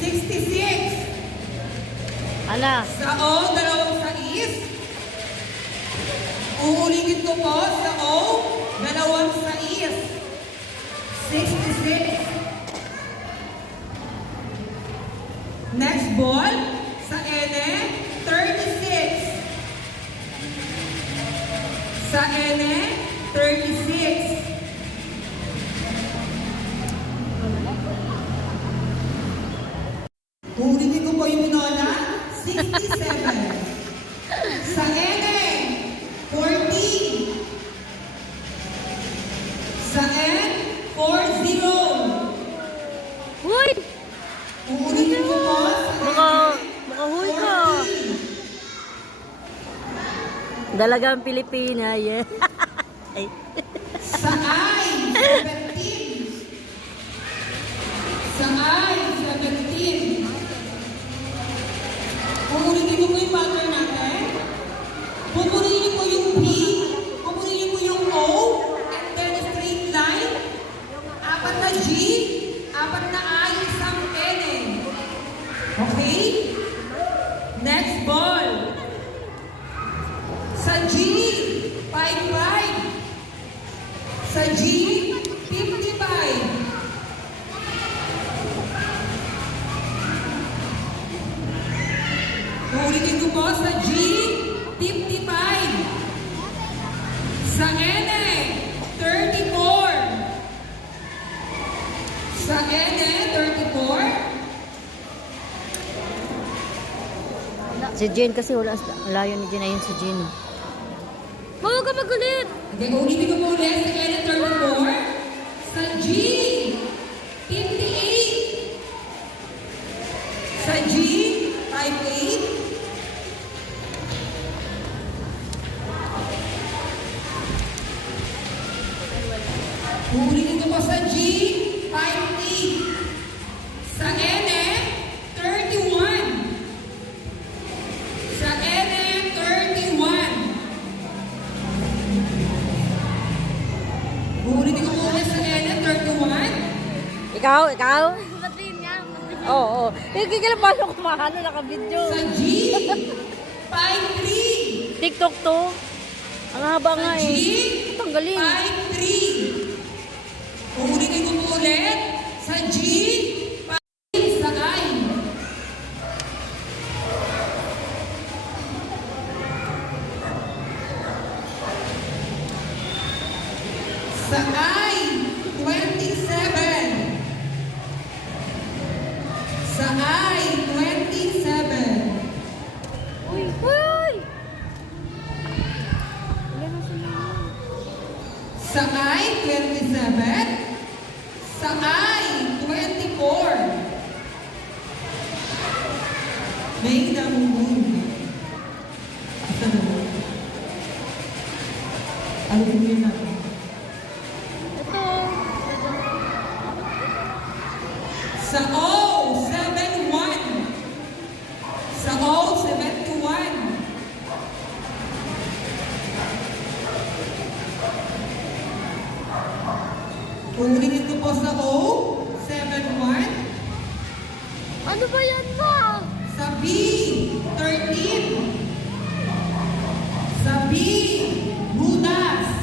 66. Ala. Sa O, dalawang sais. Uulitin ko po, sa O, dalawang sais. 66. Next ball, sa N, 36. Sa N, 36. Uulitin ko po yung Inola, 67. Sa N, 40. Sa N, 40. Uy! Uulitin ko po sa Makahuli ka. 40. Dalagang Pilipina, yeah. Ay. Sa I, 17. Sa I, 17. Pupurihin ko yung pattern natin. Pupurihin ko yung P. Pupurihin ko yung O. And then straight line. Apat na G. Apat na I. Isang N. Okay? Next ball. Sa G, 55. Sa G, 55. Uulitin ko po sa G, 55. Sa N, 34. Sa N, 34. Si Jen kasi wala. Layo ni Jen ayun si Jen. Huwag ka magulit! Okay, uulitin ko po ulit sa N, 34. Sa G, 58. Sa G, 58. Uulitin ko po sa G, 58. Sa N, 31. Sa N, 31. Uulitin ko po ulit sa N, 31. Ikaw? Oo. Kaya paano kumahalo naka-video? Sa G, 53. TikTok to. Ang haba nga Sa G, eh. Tanggalin. 53. Uulitin ko po ulit. Sa G, 5. Sa I. Sa I, 27. Sa I, 27. Uy! Uy! Sa I, 27. Sa I, 24. May namumulong. Asa na mo? Ano yun na? Ito. Sa O, 71. Sa O, 71. Uulitin ko po sa O, 71. Ano ba yan, ma? Sa B, 13. Sa B, Budas.